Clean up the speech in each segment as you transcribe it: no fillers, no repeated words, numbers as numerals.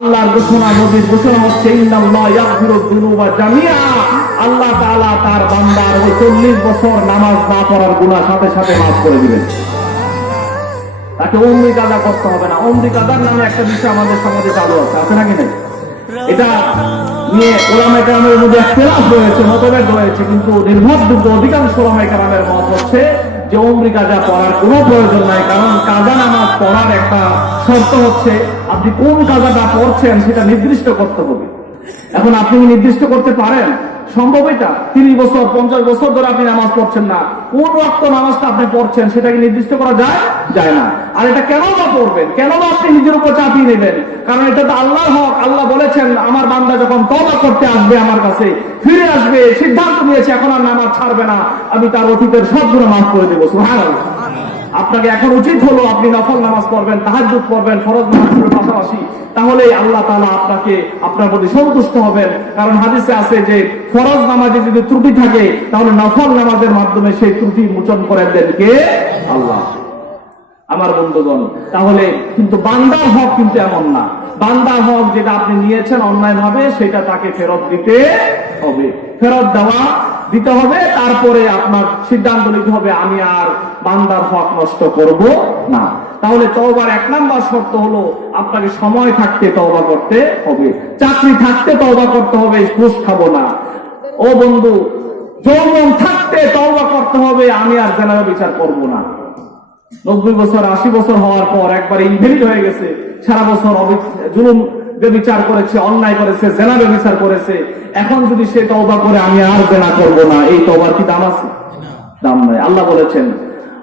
আল্লাহর ঘোষণা, নবীর ঘোষণা হচ্ছে ইন্নাল্লাহ ইয়াগফিরুয যুনুবা জামিআ। আল্লাহ তাআলা তার বান্দার ওই 40 বছর নামাজ না পড়ার গুনাহ সাথে সাথে মাফ করে দিবেন। তাকে উমরি কাজা করতে হবে না। উমরি কাজার নামে একটা বিষয় আমাদের সমাজে চালু আছে নাকি নাই? এটা নিয়ে উলামায়ে কেরামের মধ্যে ইখতিলাফ রয়েছে, মতভেদ রয়েছে, কিন্তু নির্ভরযোগ্য অধিকাংশ উলামায়ে কেরামের মত হচ্ছে যে উমরি কাজা পড়ার কোনো প্রয়োজন নাই। কারণ কাজা নামাজ পড়ার একটা শর্ত হচ্ছে আপনি কোন কাজাটা পড়ছেন সেটা নির্দিষ্ট করতে হবে। এখন আপনি নির্দিষ্ট করতে পারেন? সম্ভব এটা? 30 বছর 50 বছর ধরে আপনি নামাজ পড়ছেন না, কোন ওয়াক্ত নামাজটা আপনি পড়ছেন সেটাকে নির্দিষ্ট করা যায়? যায় না। আর এটা কেন বা পড়বেন? কেন বা আপনি নিজের উপর চাপিয়ে নেবেন? কারণ এটা তো আল্লাহর হক। আল্লাহ বলেছেন আমার বান্দা যখন তওবা করতে আসবে, আমার কাছে ফিরে আসবে, সিদ্ধান্ত নিয়েছে এখন আর নামাজ ছাড়বে না, আমি তার অতীতের সব গুনাহ মাফ করে দেব। সুবহানাল্লাহ। আপনাকে এখন উচিত হলো আপনি নফল নামাজ পড়বেন, তাহাজ্জুদ পড়বেন, ফরজ নামাজের পাশাপাশি, তাহলে আল্লাহ তাআলা আপনার প্রতি সন্তুষ্ট হবেন। কারণ হাদিসে আছে যে ফরজ নামাজে যদি ত্রুটি থাকে তাহলে নফল নামাজের মাধ্যমে সেই ত্রুটি মোচন করে দেন কে? আল্লাহ। আমার বন্ধুগণ, তাহলে কিন্তু বান্দার হক কিন্তু এমন না। বান্দার হক যেটা আপনি নিয়েছেন অন্যায় ভাবে, সেটা তাকে ফেরত দিতে হবে, ফেরত দিতে হবে। তারপরে আপনার সিদ্ধান্ত নিতে হবে আমি আর বান্দার হক নষ্ট করব না। তাহলে তওবার 1 নাম্বার শর্ত হলো আপনাকে সময় থাকতে তওবা করতে হবে, চাকরি থাকতে তওবা করতে হবে, ঘুষ খাবো না। ও বন্ধু, যৌবন থাকতে তওবা করতে হবে আমি আর জেনারেল বিচার করব না। 90 বছর 80 বছর হওয়ার পর একবার ইনভ্যালিড হয়ে গেছে, সারা বছর জুলুম বিচার করেছে, অন্যায় করেছে, জেনা বিচার করেছে, এখন যদি সে তওবা করে আমি আর জেনা করব না, এই তওবার কি দাম আছে? দাম নাই। আল্লাহ বলেছেন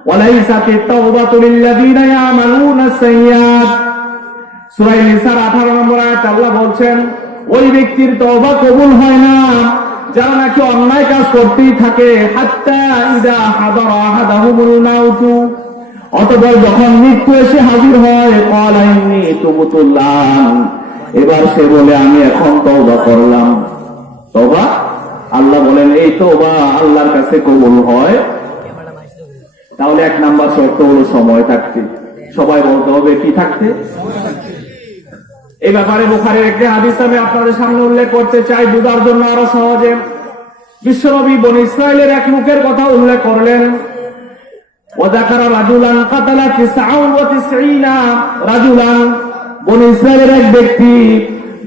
ওয়ালাইসাতিত তাওবাতু লিল্লাযিনা ইয়ামালুনা সাইয়্যাত, সূরা নিসার 18 নম্বর আয়াত আল্লাহ বলছেন ওই ব্যক্তির তওবা কবুল হয় না যারা নাকি অন্যায় কাজ করতেই থাকে। হাত্তা ইযা হাদারা আহাদাহুমুল মাউতু, অতঃপর যখন মৃত্যু এসে হাজির হয়, ক্বালা ইন্নী তুবতু আল-আন, এবার সে বলে আমি এখন তওবা করলাম। তওবা, আল্লাহ বলেন এই তওবা আল্লাহর কাছে কবুল হয়। তাহলে 1 নাম্বার শর্ত হলো সময় থাকতে। সবাই বলতে হবে কি থাকতে? এই ব্যাপারে বুখারীর একটি হাদিস আমি আপনাদের সামনে উল্লেখ করতে চাই বুঝার জন্য আরো সহজে। বিশ্বনবী বনী ইসরাইলের এক লোকের কথা উল্লেখ করলেন। ওয়াযাকারা রাজুলান কাতালা 99 রাজুলান, বনী ইসরাইলের এক ব্যক্তি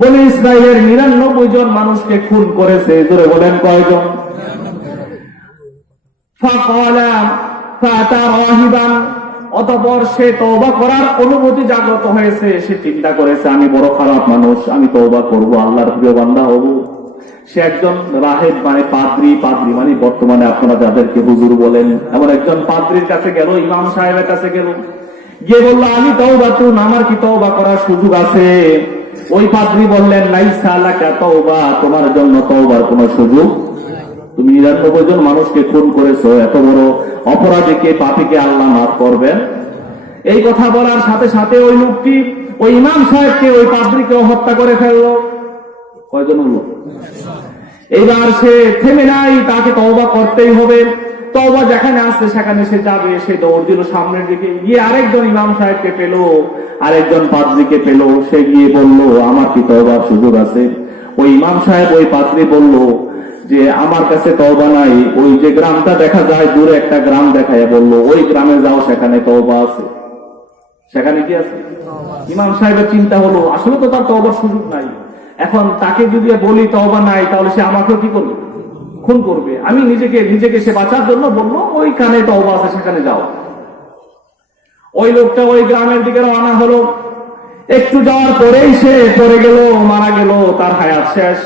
বনী ইসরাইলের 99 জন মানুষকে খুন করেছে। জোরে বলেন কয়জন? ফাকালা ফাতা রাহিবান, অতঃপর সে তওবা করার অনুমতি জাগ্রত হয়েছে। সে চিন্তা করেছে আমি বড় খারাপ মানুষ, আমি তওবা করব, আল্লাহর প্রিয় বান্দা হব। সে একজন রাহেব মানে পাদ্রী মানে বর্তমানে আপনারা যাদেরকে হুজুর বলেন, এমন একজন পাদ্রীর কাছে গেল, ইমাম সাহেবের কাছে গেল, গিয়ে বলল আমি তাওবাতুন, আমার কি তওবা করার সুযোগ আছে? ওই পাদ্রী বললেন লাইসা লাকা তাওবা, তোমার জন্য তওবার কোনো সুযোগ। তুমি 99 জন মানুষকে খুন করেছো, এত বড় অপরাধীকে পাপীকে আল্লাহ মাফ করবেন? এই কথা বলার সাথে সাথে ওই লোকটি ওই ইমাম সাহেবকে, ওই পাদ্রীকে হত্যা করে ফেললো। কয়জন হলো? এইবার সে থেমে নাই, তাকে তওবা করতেই হবে। তওবা যেখানে আসছে সেখানে সে যাবে। সে দৌড় দিল সামনের দিকে, গিয়ে আরেকজন ইমাম সাহেবকে পেল, আরেকজন পাদ্রীকে পেল। সে গিয়ে বলল আমার কি তওবার সুযোগ আছে? ওই ইমাম সাহেব ওই পাদ্রী বলল যে আমার কাছে তওবা নাই। ওই যে গ্রামটা দেখা যায় দূরে, একটা গ্রাম দেখায় বলল ওই গ্রামে যাও, সেখানে তওবা আছে। সেখানে কি আছে? ইমাম সাহেবের চিন্তা হলো আসলে তো তার তওবার সুযোগ নাই। এখন তাকে যদি বলি তওবা নাই, তাহলে সে আমাকেও কি করবে? খুন করবে। আমি নিজেকে সে বাঁচার জন্য বলল ওইখানে তওবা আছে, সেখানে যাও। ওই লোকটা ওই গ্রামের দিকে রওনা হলো। একটু যাওয়ার পরেই সে পড়ে গেল, মারা গেল, তার হায়াত শেষ।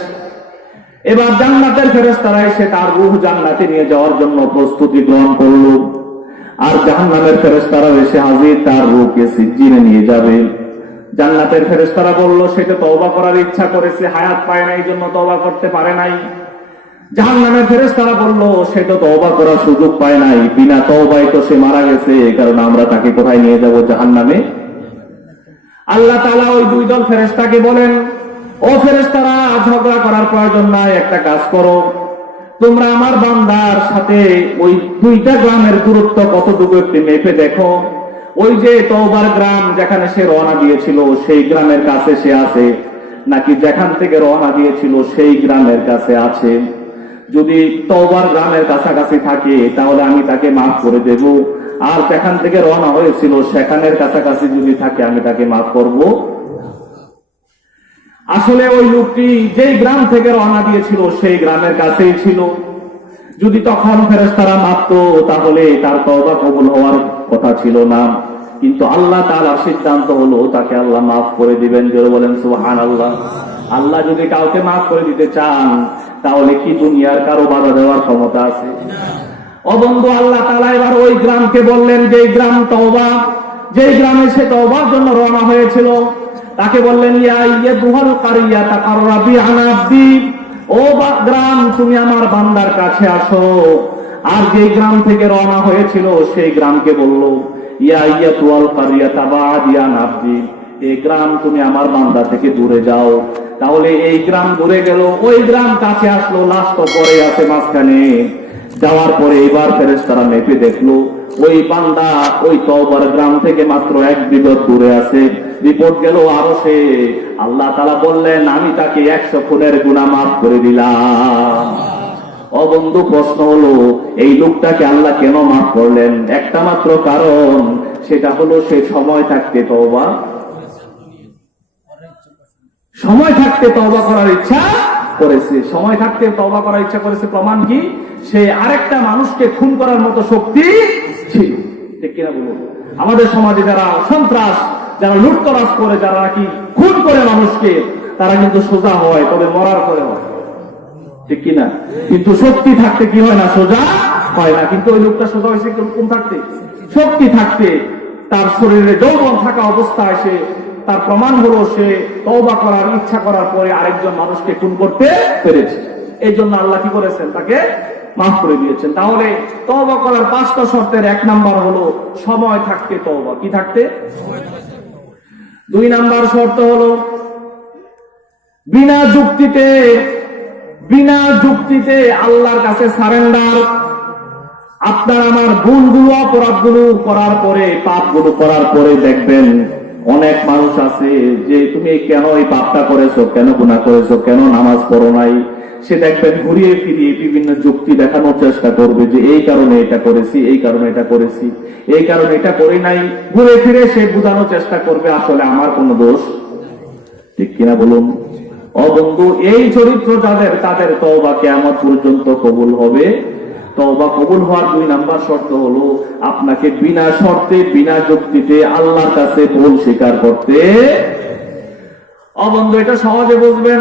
এবার জান্নাতের ফেরেশতারা এসে তার রূহ জান্নাতে নিয়ে যাওয়ার জন্য প্রস্তুতি গ্রহণ করল। আর জাহান্নামের ফেরেশতারা এসে হাজির, তার রূহকে সিজ্জিনে নিয়ে যাবে। জান্নাতের ফেরেশতারা বলল সেটা তওবা করার ইচ্ছা করেছে, হায়াত পায় না, এই জন্য তওবা করতে পারে নাই। জাহান্নামের ফেরেশতারা বলল সে তো তওবা করার সুযোগ পায় নাই, বিনা তওবায় তো সে মারা গেছে, কারণ আমরা তাকে কোথায় নিয়ে যাব? জাহান্নামে। আল্লাহ তাআলা ওই 2 দল ফেরেশতাকে বলেন ও ফেরেশতারা, ঝগড়া করার প্রয়োজন নাই, একটা কাজ করো, তোমরা আমার বান্দার সাথে ওই 2টা গ্রামের দূরত্ব কতটুকু একটু মেপে দেখো। ওই যে তওবার গ্রাম যেখানে সে রওনা দিয়েছিল, সেই গ্রামের কাছে সে আছে, নাকি যেখান থেকে রওনা দিয়েছিল সেই গ্রামের কাছে আছে। যদি তওবার গ্রামের কাছাকাছি থাকে তাহলে আমি তাকে মাফ করে দেব, আর যেখান থেকে রওনা হয়েছিল সেখানের কাছাকাছি যদি থাকে আমি তাকে মাফ করব। আসলে ওই লোকটি যেই গ্রাম থেকে রওনা দিয়েছিল সেই গ্রামের কাছেই ছিল। যদি তখন ফেরেশতারা মাপতো তাহলে তার তওবা কবুল হওয়ার কথা ছিল না, কিন্তু আল্লাহ তাআলার সিদ্ধান্ত হলো তাকে আল্লাহ মাফ করে দিবেন। জোরে বলেন সুবহানাল্লাহ। আল্লাহ যদি কাউকে মাফ করে দিতে চান তাহলে কি দুনিয়ার কারো বাধা দেওয়ার ক্ষমতা আছে? ও বন্ধু, আল্লাহ তাআলা এবার ওই গ্রামকে বললেন, যেই গ্রাম তওবা, যেই গ্রামে সে তওবার জন্য রওনা হয়েছিল, তাকে বললেন ইয়া আইয়ুহাল কারিয়া তাকাররাবি আন আবদি, ও গ্রাম তুমি আমার বান্দার কাছে আসো। আর যেই গ্রাম থেকে রওনা হয়েছিল সেই গ্রামকে বলল ইয়া আইয়ুহাল কারিয়া তাবাদি আন আবদি, এই গ্রাম তুমি আমার বান্দা থেকে দূরে যাও। তাহলে এই গ্রাম দূরে গেল, ওই গ্রাম কাছে আসলো, লাশ তো পড়ে আছে মাঝখানে। যাওয়ার পরে এবার ফেরেশতারা মেপে দেখলো ওই বান্দা ওই তওবার গ্রাম থেকে মাত্র 1 বিঘত দূরে আছে। রিপোর্ট গেল আরশে। আল্লাহ তাআলা বললেন আমি তাকে 100 খুনের গুনাহ মাফ করে দিলাম। ও বন্ধু, প্রশ্ন হলো এই লোকটাকে আল্লাহ কেন মাফ করলেন? একটা মাত্র কারণ, সেটা হলো সে সময় থাকতে তওবা করার ইচ্ছা করেছে। সময় থাকতে তওবা করার ইচ্ছা করেছে, প্রমাণ কি? সে আরেকটা মানুষকে খুন করার মতো শক্তি ছিল। ঠিক কিনা বলুন? আমাদের সমাজে যারা সন্ত্রাস, যারা লুটতরাজ করে, যারা নাকি খুন করে মানুষকে, তারা কিন্তু সোজা হয়, তবে মরার পরে হয়। ঠিক কিনা? কিন্তু শক্তি থাকতে কি হয় না? সোজা হয় না। কিন্তু ওই লোকটা সোজা হয়েছে কোন থাকতে? শক্তি থাকতে। তার শরীরে যৌবন থাকা অবস্থায় সে, তার প্রমাণ হলো সে তওবা করার ইচ্ছা করার পরে আরেকজন মানুষকে খুন করতে পেরেছে। এই জন্য আল্লাহ কি করেছেন? তাকে মাফ করে দিয়েছেন। তাহলে তওবা করার 5টা শর্তের 1 নাম্বার হলো সময় থাকতে তওবা। কি থাকতে? 2 নাম্বার শর্ত হলো বিনা যুক্তিতে আল্লাহর কাছে সারেন্ডার। আপনার আমার ভুলগুলো, অপরাধগুলো করার পরে, পাপগুলো করার পরে দেখবেন অনেক মানুষ আছে যে তুমি কেন এই পাপটা করেছো, কেন গুনাহ করেছো, কেন নামাজ পড়ো নাই, সে দেখবেন ঘুরিয়ে ফিরিয়ে বিভিন্ন যুক্তি দেখানোর চেষ্টা করবে যে এই কারণে এটা করেছি, এই কারণে এটা করেছি, এই কারণে এটা করি নাই। ঘুরে ফিরে সে বোঝানোর চেষ্টা করবে আসলে আমার কোনো দোষ। ঠিক কিনা বলুন? ও বন্ধু, এই চরিত্র যাদের, তাদের তওবা কিয়ামত পর্যন্ত কবুল হবে। তওবা কবুল হওয়ার 2 নাম্বার শর্ত হলো আপনাকে বিনা শর্তে, বিনা যুক্তিতে আল্লাহর কাছে ভুল স্বীকার করতে। ও বন্ধু, এটা সহজে বুঝবেন।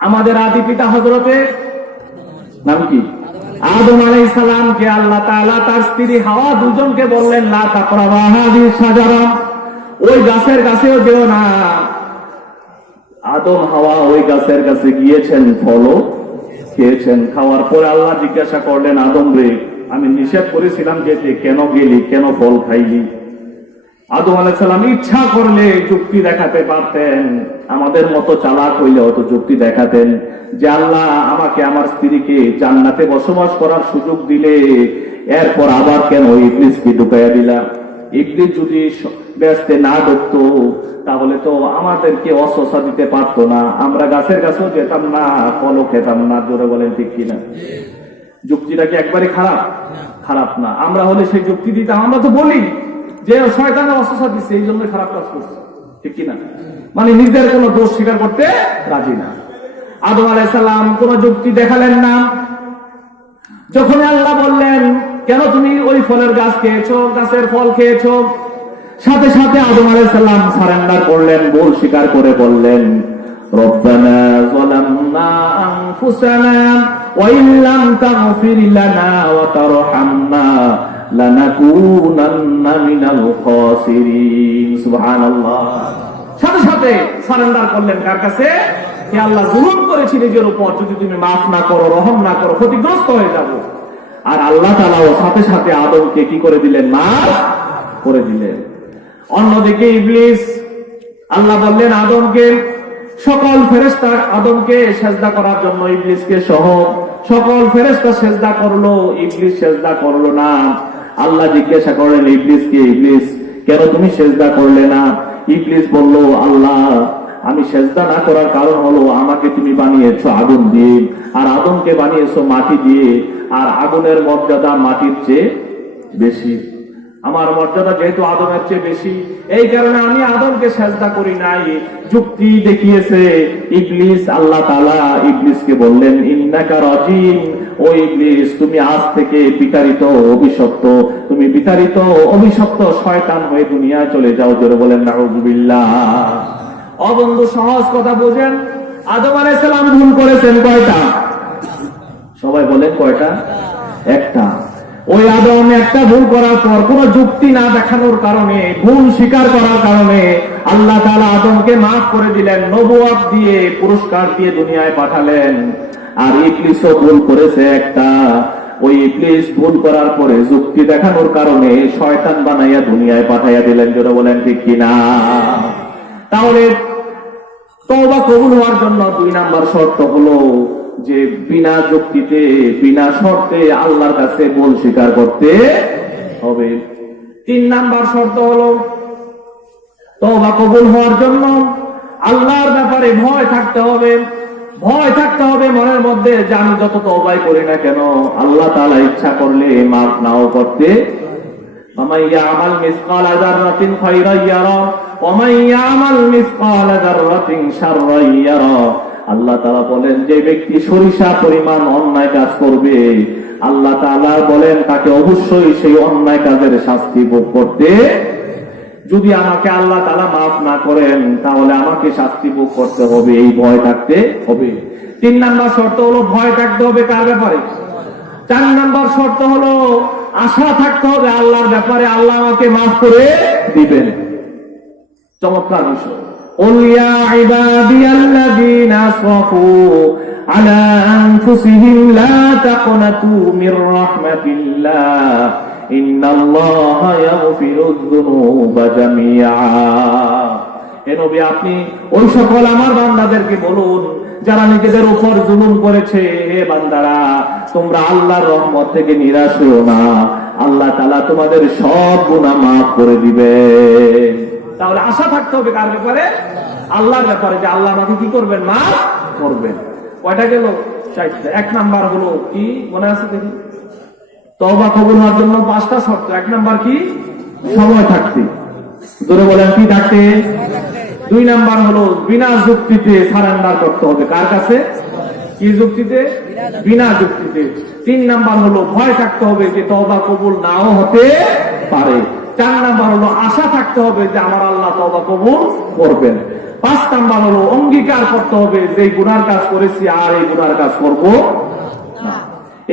আমাদের আদি পিতা হযরতের নাম কি? আদম আলাইহিস সালামকে আল্লাহ তাআলা তার স্ত্রী হাওয়া দুজনকে বললেন লা তাকরাবা হাযিহিস শাজারা, ওই গাছের কাছেও যেও না। আদম হাওয়া ওই গাছের কাছে গিয়েছেন, ফলও খেয়েছেন। খাওয়ার পরে আল্লাহ জিজ্ঞাসা করলেন, আদম রে, আমি নিষেধ করেছিলাম যেতে, কেন গেলি, কেন ফল খাইলি? আদম আলাইহিস সালাম ইচ্ছা করলে যুক্তি দেখাতে পারতেন, আমাদের মতো চালাক হইলে অত যুক্তি দেখাতেন যে আল্লাহ আমাকে, আমার স্ত্রীকে জান্নাতে বসবাস করার সুযোগ দিলে এরপর আবার কেন ইবলিসকে ঢুকাইয়া দিলা? ইবলিস যদি ব্যস্তে না ঢুকতো তাহলে তো আমাদেরকে অসসা দিতে পারতো না, আমরা গাছের কাছেও যেতাম না, ফলও খেতাম না। জোরে বলেন ঠিক কিনা? যুক্তিটা কি একবারে খারাপ না? আমরা হলে সেই যুক্তি দিতাম। আমরা তো বলি যে শয়তানের অসসা দিচ্ছে, এই জন্য খারাপ কাজ করছে। ঠিক কিনা? মানে নিজের কোনো দোষ স্বীকার করতে রাজি না। আদম আলাইহিস সালাম কোনো যুক্তি দেখালেন না। যখন আল্লাহ বললেন কেন তুমি ওই ফলের গাছ খেয়েছো, গাছের ফল খেয়েছো, সাথে সাথে আদম আলাইহিস সালাম সারেন্ডার করলেন, ভুল স্বীকার করে বললেন রব্বানা যালামনা আনফুসানা ওয়া ইল্লাম তাগফির লানা ওয়া তারহামনা লানাকুনান্না মিনাল খাসিরিন। সুবহানাল্লাহ। সাথে সাথে সারেন্ডার করলেন কার কাছে? হে আল্লাহ, জুলুম করেছি নিজের উপর, যদি তুমি মাফ না করো, রহম না করো, ক্ষতিগ্রস্ত হয়ে যাব। আর আল্লাহ তাআলাও সাথে সাথে আদমকে কি করে দিলেন? মাফ করে দিলেন। অন্যদিকে ইবলিস, আল্লাহ বললেন আদমকে, সকল ফেরেশতা আদমকে সেজদা করার জন্য ইবলিসকে সহ সকল ফেরেশতা সেজদা করলো, ইবলিস সেজদা করলো না। আল্লাহ জিজ্ঞাসা করলেন ইবলিসকে, ইবলিস কেন তুমি সেজদা করলে না? ইবলিস বলল, আল্লাহ আমি আমি সেজদা না করার কারণ হলো আমাকে তুমি বানিয়েছো আগুন দিয়ে, আর আদমকে বানিয়েছো মাটি দিয়ে, আর আগুনের মর্যাদা মাটির চেয়ে বেশি। আমার মর্যাদা যেহেতু আদমের চেয়ে বেশি, এই কারণে আমি আদমকে সেজদা করি নাই। যুক্তি দেখিয়েছে ইবলিস। আল্লাহ তাআলা ইবলিসকে বললেন, ইন্নাকা রাজিম, ও ইবলিস তুমি আজ থেকে বিতাড়িত, অভিশপ্ত, তুমি বিতাড়িত অভিশপ্ত শয়তান হয়ে দুনিয়ায় চলে যাও। জোরে বলেন নাউযুবিল্লাহ। বন্ধু সহজ কথা বোঝেন, আদম আলাইহিস সালাম ভুল করেছেন কয়টা? সবাই বলেন কয়টা? একটা। ওই আদম একটা ভুল করার পর কোন যুক্তি না দেখানোর কারণে, ভুল স্বীকার করার কারণে আল্লাহ তাআলা আদমকে মাফ করে দিলেন, নবুয়ত দিয়ে, পুরস্কার দিয়ে দুনিয়ায় পাঠালেন। আর ইবলিসও ভুল করেছে একটা। ওই ইবলিস ভুল করার পরে যুক্তি দেখানোর কারণে শয়তান বানাইয়া দুনিয়ায় পাঠাইয়া দিলেন। যারা বলেন ঠিক কিনা? তাহলে তওবা কবুল হওয়ার জন্য 2 নাম্বার শর্ত হলো যে বিনা যুক্তিতে, বিনা শর্তে আল্লাহর কাছে ভুল স্বীকার করতে হবে। 3 নাম্বার শর্ত হলো তওবা কবুল হওয়ার জন্য আল্লাহর ব্যাপারে ভয় থাকতে হবে। ভয় থাকতে হবে মনের মধ্যে যে আমি যত তওবাই করি না কেন, আল্লাহ তাআলা ইচ্ছা করলে মাফ নাও করতে। ومن يعمل مثقال ذرة خيرا يره ومن يعمل مثقال ذرة شرا يره। আল্লাহ তাআলা বলেন যে ব্যক্তি সরিষা পরিমাণ অন্যায় কাজ করবে, আল্লাহ তাআলা বলেন তাকে অবশ্যই সেই অন্যায় কাজের শাস্তি ভোগ করতে। যদি আমাকে আল্লাহ তাআলা মাফ না করেন তাহলে আমাকে শাস্তি ভোগ করতে হবে, এই ভয় থাকতে হবে। 3 নাম্বার শর্ত হলো ভয় থাকতে হবে কার ব্যাপারে? 4 নাম্বার শর্ত হলো আশা থাকতে হবে আল্লাহর ব্যাপারে, আল্লাহ আমাকে মাফ করে দিবেন। চমৎকার বিষয়। قل يا عبادي الذين اسرفوا على انفسهم لا تقنطوا من رحمة الله ان الله يغفر الذنوب جميعا। হে নবী, আপনি ওই সকল আমার বান্দাদেরকে বলুন যারা নিজেদের উপর জুলুম করেছে, হে বান্দারা তোমরা আল্লাহর রহমত থেকে নিরাশ হও না, আল্লাহ তাআলা তোমাদের সব গুনাহ মাফ করে দিবেন। তাহলে আশা থাকতে হবে কার ব্যাপারে? আল্লাহর ব্যাপারে, যে আল্লাহ আমাকে কি করবেন? মাফ করবেন। কয়টা গেল? 4টা। 1 নাম্বার হলো কি মনে আছে দেখি? তওবা কবুল হওয়ার জন্য 5টা শর্ত। 1 নাম্বার কি? সময় থাকতে। জোরে বলেন কি থাকতে? 2 নাম্বার হলো বিনা যুক্তিতে সারেন্ডার করতে হবে। কার কাছে? কি যুক্তিতে? বিনা যুক্তিতে। 3 নাম্বার হলো ভয় থাকতে হবে যে তওবা কবুল নাও হতে পারে। 4 নাম্বার হলো আশা থাকতে হবে যে আমার আল্লাহ তওবা কবুল করবেন। 5 নাম্বার হলো অঙ্গীকার করতে হবে যে গুনার কাজ করেছি আর এই গুনার কাজ করব না।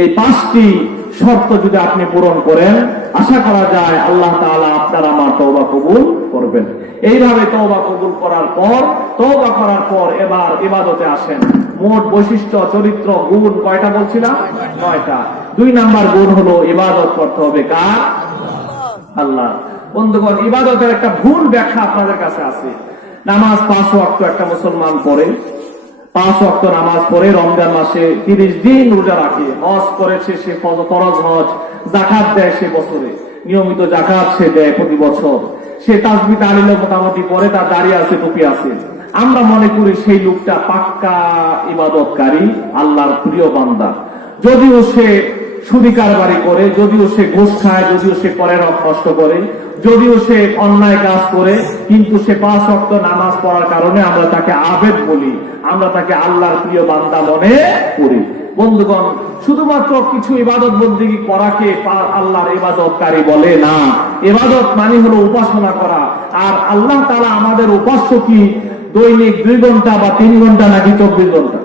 এই 5টি শর্ত যদি আপনি পূরণ করেন, আশা করা যায় আল্লাহ তাআলা আপনার আমার তওবা কবুল করবেন। এইভাবে তওবা কবুল করার পর, তওবা করার পর এবার ইবাদতে আসেন। মোট বৈশিষ্ট্য, চরিত্র, গুণ কয়টা বলছিলাম? 9টা। 2 নাম্বার গুণ হলো ইবাদত করতে হবে কার? আল্লাহ। বন্ধুগণ, ইবাদতের একটা ভুল ব্যাখ্যা আপনাদের কাছে আছে। নামাজ 5 ওয়াক্ত একটা মুসলমান পড়ে, 5 ওয়াক্ত নামাজ পড়ে, রমজান মাসে 30 দিন রোজা রাখে, হজ করেছে সে, ফরজ হজ, যাকাত দেয় সে বছরে, নিয়মিত যাকাত সে দেয় প্রতি বছর, সে তাসবিহ তাহলিল মোটামুটি পড়ে, তার দাড়ি আছে, টুপি আছে। আমরা মনে করি সেই লোকটা পাক্কা ইবাদতকারী, আল্লাহর প্রিয় বান্দা। যদিও সে সুদি কারবারি করে, যদিও সে ঘুষ খায়, যদিও সে করের নষ্ট করে, যদিও সে অন্যায় কাজ করে, কিন্তু সে 5 ওয়াক্ত নামাজ পড়ার কারণে আমরা তাকে আবেদ বলি, আমরা তাকে আল্লাহর প্রিয় বান্দা মনে করি। বন্ধুগণ, শুধুমাত্র কিছু ইবাদত বন্দেগী করাকে আল্লাহর ইবাদতকারী বলে না। ইবাদত মানে হলো উপাসনা করা। আর আল্লাহ তাআলা আমাদের উপাস্য কি দৈনিক 2 ঘন্টা বা 3 ঘন্টা নাকি 24 ঘন্টা?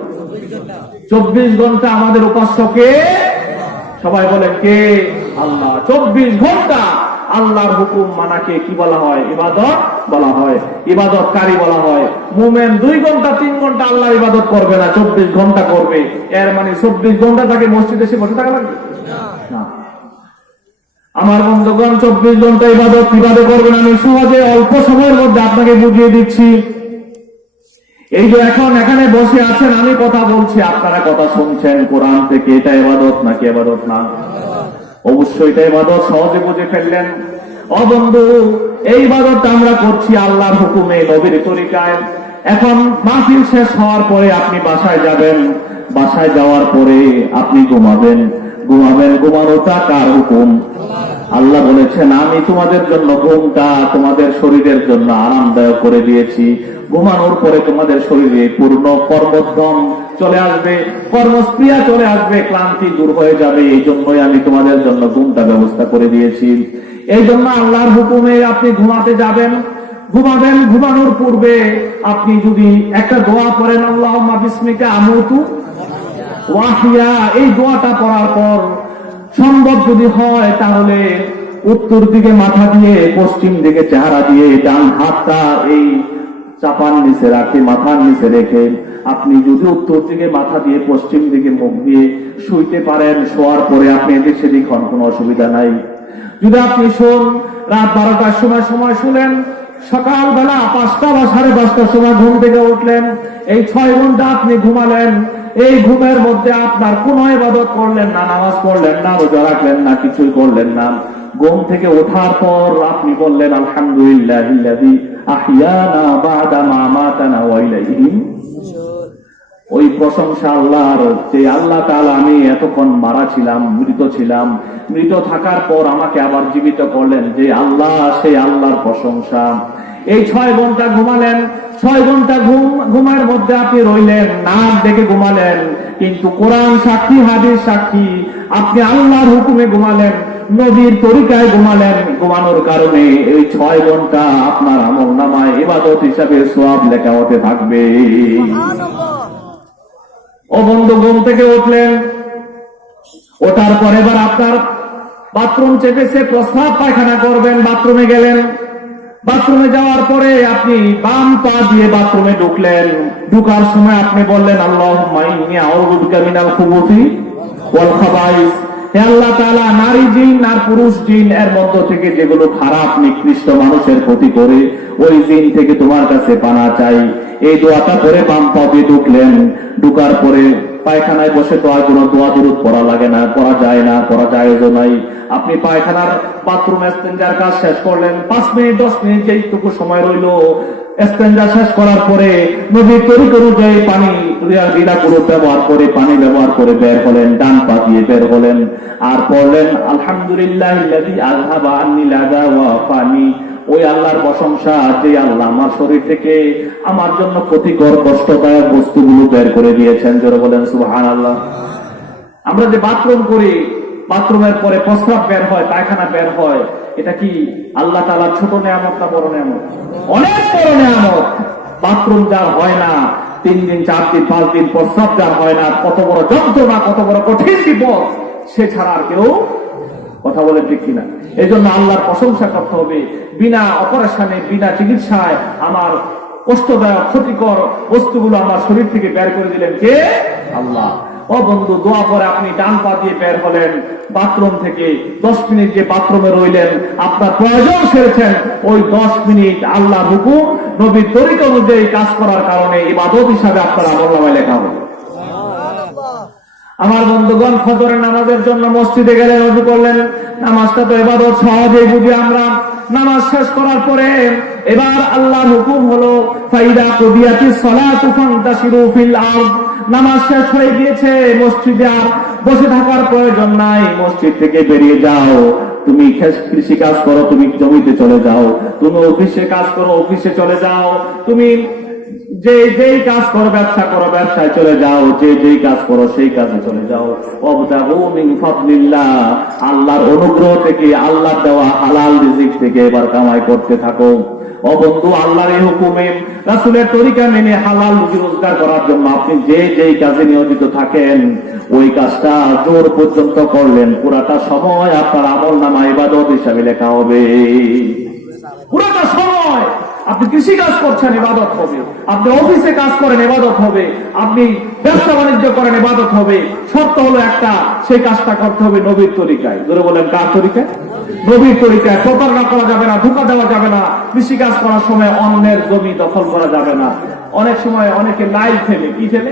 24 ঘন্টা আমাদের উপাস্যকে। সবাই বলেন কে? আল্লাহ। 24 ঘন্টা আল্লাহর হুকুম মানাকে কি বলা হয়? ইবাদত বলা হয়, ইবাদতকারী বলা হয়। মুমিন 2 ঘন্টা 3 ঘন্টা আল্লাহর ইবাদত করবে না, 24 ঘন্টা করবে। এর মানে 24 ঘন্টা তাকে মসজিদে এসে বসে থাকা লাগবে না। আমার বন্ধুগণ, 24 ঘন্টা ইবাদত কিভাবে করবেন আমি সহজে অল্প সময়ের মধ্যে আপনাকে বুঝিয়ে দিচ্ছি। এই যে এখন এখানে বসে আছেন, আমি কথা বলছি, আপনারা কথা শুনছেন কোরআন থেকে, এটা ইবাদত নাকি ইবাদত না? অবশ্যই এটা ইবাদত। সহজে বুঝে ফেললেন। ও বন্ধু, এই ইবাদতটা আমরা করছি আল্লাহর হুকুমে, নবীর তরিকায়। এখন মাহফিল শেষ হওয়ার পরে আপনি বাসায় যাবেন, বাসায় যাওয়ার পরে আপনি ঘুমাবেন। ঘুমানোটা কার হুকুম? আল্লাহ বলেছেন আমি তোমাদের জন্য ঘুমটা তোমাদের শরীরের জন্য আরামদায়ক করে দিয়েছি। ঘুমানোর পরে তোমাদের শরীরে পূর্ণ কর্মোদ্যম চলে আসবে, কর্মস্প্রিয়া চলে আসবে, ক্লান্তি দূর হয়ে যাবে। এই জন্যই আমি তোমাদের জন্য ঘুমটা ব্যবস্থা করে দিয়েছি। এই জন্য আল্লাহর হুকুমে আপনি ঘুমাতে যাবেন, ঘুমাবেন। ঘুমানোর পূর্বে আপনি যদি একটা দোয়া পড়েন, আল্লাহুম্মা বিসমিকা আমুতু ওয়া আহইয়া, এই দোয়াটা পড়ার পর সম্ভব যদি হয় তাহলে উত্তর দিকে মাথা দিয়ে, পশ্চিম দিকে চেহারা দিয়ে, ডান হাতটা এই চাপার নিচে রাখে, মাথার নিচে রেখে আপনি যদি উত্তর দিকে মাথা দিয়ে, পশ্চিম দিকে মুখ দিয়ে শুইতে পারেন, শোয়ার পরে আপনি এদিক সেদিক হন, কোনো অসুবিধা নাই। যদি আপনি শোন রাত 12টার সময় শুলেন, সকালবেলা 5টা বা 5:30টার সময় ঘুম থেকে উঠলেন, এই 6 ঘন্টা আপনি ঘুমালেন। এই ঘুমের মধ্যে আপনার কোন ইবাদত করলেন না, নামাজ পড়লেন না, রোজা রাখলেন না, কিছুই করলেন না। ঘুম থেকে ওঠার পর আপনি বললেন আলহামদুলিল্লাহিল্লাযী আহইয়ানা বা'দা মা আমাতানা ওয়া ইলাইহি। ওই প্রশংসা আল্লাহর, যে আল্লাহ তাআলা আমি এতক্ষণ মারা ছিলাম, মৃত ছিলাম, মৃত থাকার পর আমাকে আবার জীবিত করলেন, যে আল্লাহ, সেই আল্লাহর প্রশংসা। এই 6 ঘন্টা ঘুমালেন, 6 ঘন্টা ঘুমের মধ্যে আপনি রইলেন, নাক ডেকে ঘুমালেন, কিন্তু কোরআন সাক্ষী, হাদিস সাক্ষী, আপনি আল্লাহর হুকুমে ঘুমালেন, নবীর তরিকায় ঘুমালেন। ঘুমানোর কারণে এই 6 ঘন্টা আপনার আমলনামায় ইবাদত হিসাবে সওয়াব লেখা হতে থাকবে। ও বন্ধু, ঘুম থেকে উঠলেন, ওঠার পরে এবার আপনার বাথরুম চেপেছে, প্রস্রাব পায়খানা করবেন, বাথরুমে গেলেন। বাথরুমে যাওয়ার পরে আপনি বাম পা দিয়ে বাথরুমে ঢুকলেন। ঢুকার সময় আপনি বললেন আল্লাহুম্মা ইন্নী আউযু বিকা মিনাল খুবুসি ওয়াল খাবাইস। হে আল্লাহ তাআলা, নারী জিন আর পুরুষ জিন এর মধ্য থেকে যেগুলো খারাপ নিকৃষ্ট মানুষের ক্ষতি করে, ওই জিন থেকে তোমার কাছে পানা চাই। এই দোয়াটা পরে বাম পা দিয়ে ঢুকলেন। ঢুকার পরে পায়খানায় বসে তো আর কোনো দোয়া দুরূদ পড়া লাগে না, পড়া যায় না, পড়া জায়েজও নাই। আপনি পায়খানার বাথরুম ইস্তেঞ্জার কাজ শেষ করলেন, 5 মিনিট 10 মিনিট যেইটুকু সময় রইল, ইস্তেঞ্জা শেষ করার পরে নবীর তরিকা অনুযায়ী পানি বিনা কোনো ব্যবহার করে, পানি ব্যবহার করে বের হলেন, ডান পা দিয়ে বের হলেন, আর পড়লেন আলহামদুলিল্লাহিল্লাযী আযহাবা আন্নিল আযা ওয়া আফানি। ওই আল্লাহর প্রশংসা, যে আল্লাহ আমার শরীর থেকে আমার জন্য ক্ষতিকর কষ্টদায়ক বস্তুগুলো বের করে দিয়েছেন। জোরে বলেন সুবহানাল্লাহ। আমরা যে বাথরুম করি, বাথরুমের পরে প্রস্রাব বের হয়, পায়খানা বের হয়, এটা কি আল্লাহ তাআলার ছোট নিয়ামত না বড় নিয়ামত? অনেক বড় নিয়ামত। বাথরুম যার হয় না, 3 দিন 4 দিন 5 দিন প্রস্রাব যার হয় না, কত বড় যন্ত্রণা, কত বড় কঠিন বিপদ, সে ছাড়া আর কেউ কথা বলে ঠিক কিনা? এই জন্য আল্লাহর প্রশংসা করতে হবে। বিনা অপারেশনে, বিনা চিকিৎসায় আমার কষ্টদায়ক ক্ষতিকর বস্তুগুলো আমার শরীর থেকে বের করে দিলেন কে? আল্লাহ। ও বন্ধু, দোয়া করে আপনি ডান পা দিয়ে বের হলেন বাথরুম থেকে, 10 মিনিট যে বাথরুমে রইলেন, আপনার প্রয়োজন সেরেছেন। ওই 10 মিনিট আল্লাহর হুকুম, নবীর তরিকা অনুযায়ী কাজ করার কারণে ইবাদত হিসাবে আপনার আমলনামায় লেখা হবে। আমার বন্ধুগণ, ফজরের নামাজের জন্য মসজিদে গেলেন, ওযু করলেন। নামাজটা তো ইবাদত, সহজেই বুঝি আমরা। নামাজ শেষ করার পরে এবার আল্লাহর হুকুম হলো ফাইদা কুদিয়াতিস সালাতু ফান্তাশিরু ফিল আরদ। নামাজ শেষ হয়ে গিয়েছে, মসজিদে আর বসে থাকার প্রয়োজন নাই, মসজিদ থেকে বেরিয়ে যাও। তুমি কৃষি কাজ করো, তুমি জমিতে চলে যাও। তুমি অফিসে কাজ করো, অফিসে চলে যাও। তুমি যেই কাজ করো, ব্যবসা করো, ব্যবসায় চলে যাও। যেই কাজ করো, সেই কাজে চলে যাও। ওয়াবতাগু মিন ফাদলিল্লাহ, আল্লাহর অনুগ্রহ থেকে, আল্লাহর দেওয়া হালাল রিজিক থেকে এবার কামাই করতে থাকো। ও বন্ধু, আল্লাহর এই হুকুমে, রাসূলের তরিকা মেনে হালাল রুজি রোজগার করার জন্য আপনি যেই কাজে নিয়োজিত থাকেন, ওই কাজটা জোর পর্যন্ত করলেন, পুরাটা সময় আপনার আমলনামায় ইবাদত হিসাবে লেখা হবে। পুরাটা সময় আপনি কৃষি কাজ করছেন, ইবাদত হবে। আপনি অফিসে কাজ করেন, ইবাদত হবে। আপনি ব্যবসা বাণিজ্য করেন, ইবাদত হবে। শর্ত হলো একটা, সেই কাজটা করতে হবে নবীর তরিকায়। ধরে বলেন কার তরিকায়? নবীর তরিকায়। প্রতারণা করা যাবে না, ধোঁকা দেওয়া যাবে না। কৃষি কাজ করার সময় অন্যের জমি দখল করা যাবে না। অনেক সময় অনেকে লাইল ফেলে, কি ফেলে?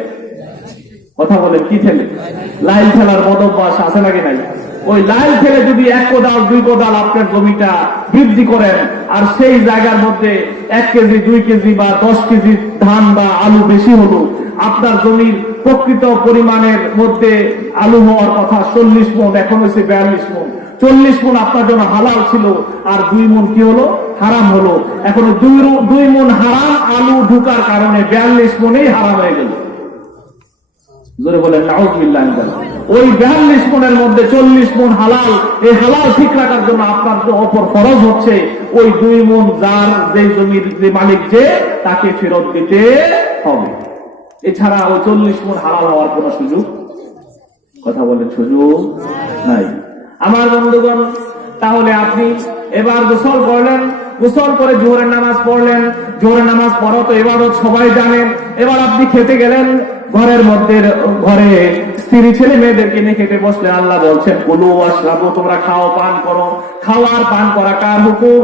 কথা বলেন, কি ফেলে? লাইল ফেলার বদ অভ্যাস আছে নাকি নাই? ওই লাইন থেকে যদি 1 কোদাল 2 কোদাল আপনার জমিটা বৃদ্ধি করেন, আর সেই জায়গার মধ্যে 1 কেজি 2 কেজি বা 10 কেজি ধান বা আলু বেশি হলো, আপনার জমির প্রকৃত পরিমাণের মধ্যে আলু হওয়ার কথা 40 মণ, এখন হয়েছে 42 মণ। 40 মণ আপনার জন্য হালাল ছিল, আর 2 মণ কি হলো? হারাম হলো। এখন 2 মণ হারাম আলু ঢুকার কারণে 42 মণেই হারাম হয়ে গেল। জোরে বলেন নাউযুবিল্লাহ। ওই 42 মণের মধ্যে 40 মণ হালাল। এই হালাল ঠিক রাখার জন্য আপনার উপর ফরজ হচ্ছে ওই 2 মণ যার যে জমির যে মালিক যে তাকে ফেরত দিতে হবে। এছাড়া ওই 40 মণ হালাল হওয়ার কোন সুযোগ, কথা বলেন, সুযোগ নাই। আমার বন্ধুগণ, তাহলে আপনি এবার গোসল করলেন, গোসল করে জোহরের নামাজ পড়লেন। জোহরের নামাজ পড়া তো ইবাদত সবাই জানেন। এবার আপনি খেতে গেলেন, ঘরের মধ্যে ঘরে স্ত্রী ছেলে মেয়েদেরকে নিয়ে খেতে বসলে আল্লাহ বলছেন কুলু ওয়াশরাবু, তোমরা খাও পান করো। খাওয়ার পান করা কার হুকুম?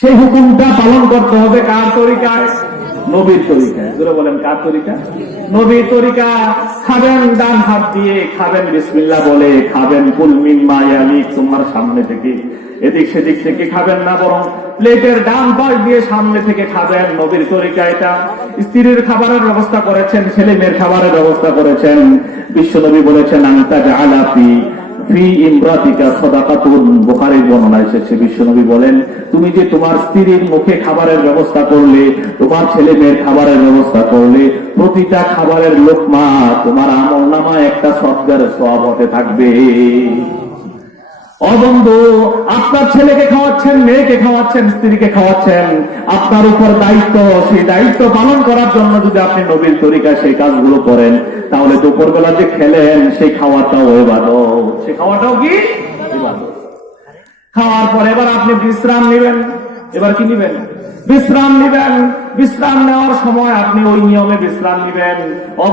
সেই হুকুমটা পালন করতে হবে কার তরিকায়? নবীর তরিকায়। জোরে বলেন কার তরিকা? নবীর তরিকা। খাবেন ডান হাত দিয়ে, খাবেন বিসমিল্লাহ বলে, খাবেন কুল মিম্মা ইয়ালিক, তোমার সামনে থেকে, এদিক সেদিক থেকে খাবেন না, বরং প্লেটের ডান পাশ দিয়ে সামনে থেকে খাবেন। নবীর তরিকা এটা। স্ত্রীর খাবারের ব্যবস্থা করেছেন, ছেলে মেয়ের খাবারের ব্যবস্থা করেছেন। বিশ্বনবী বলেছেন আনতা জাআলা ফি ইমরাতিকা সাদাকাতুন, বুখারীর বর্ণনা এসেছে। বিশ্বনবী বলেন তুমি যে তোমার স্ত্রীর মুখে খাবারের ব্যবস্থা করলে, তোমার ছেলে মেয়ের খাবারের ব্যবস্থা করলে, প্রতিটা খাবারের লোকমা তোমার আমলনামায় একটা সদকার সওয়াব হতে থাকবে। বন্ধু, আপনার ছেলেকে খাওয়াচ্ছেন, মেয়েকে খাওয়াচ্ছেন, স্ত্রীকে খাওয়াচ্ছেন, আপনার উপর দায়িত্ব। সেই দায়িত্ব পালন করার জন্য যদি আপনি নবীর তরিকায় সেই কাজগুলো করেন, তাহলে দুপুরবেলা যে খেলেন সেই খাওয়াটাও ইবাদত। সেই খাওয়াটাও কি ইবাদত। খাওয়ার পর এবার আপনি বিশ্রাম নেবেন। এবার কি নেবেন? বিশ্রাম নেবেন। বিশ্রাম নেওয়ার সময় আপনি ওই নিয়মে বিশ্রাম নেবেন।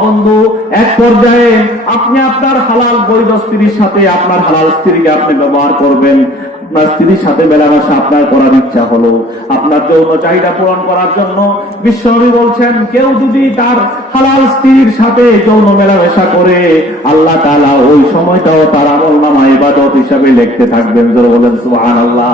বন্ধু, এক পর্যায়ে আপনি আপনার হালাল বৈধ স্ত্রীর সাথে, আপনার হালাল স্ত্রীকে আপনি ব্যবহার করবেন। আপনার স্ত্রীর সাথে মেলামেশা আপনার করার ইচ্ছা হলো, আপনার যৌন চাহিদা পূরণ করার জন্য বিশ্বনবী বলছেন কেউ যদি তার হালাল স্ত্রীর সাথে যৌন মেলামেশা করে, আল্লাহ তাআলা ওই সময়টাও তার আমলনামায় ইবাদত হিসাবে লিখতে থাকবেন। জোরে বলেন সুবহানাল্লাহ।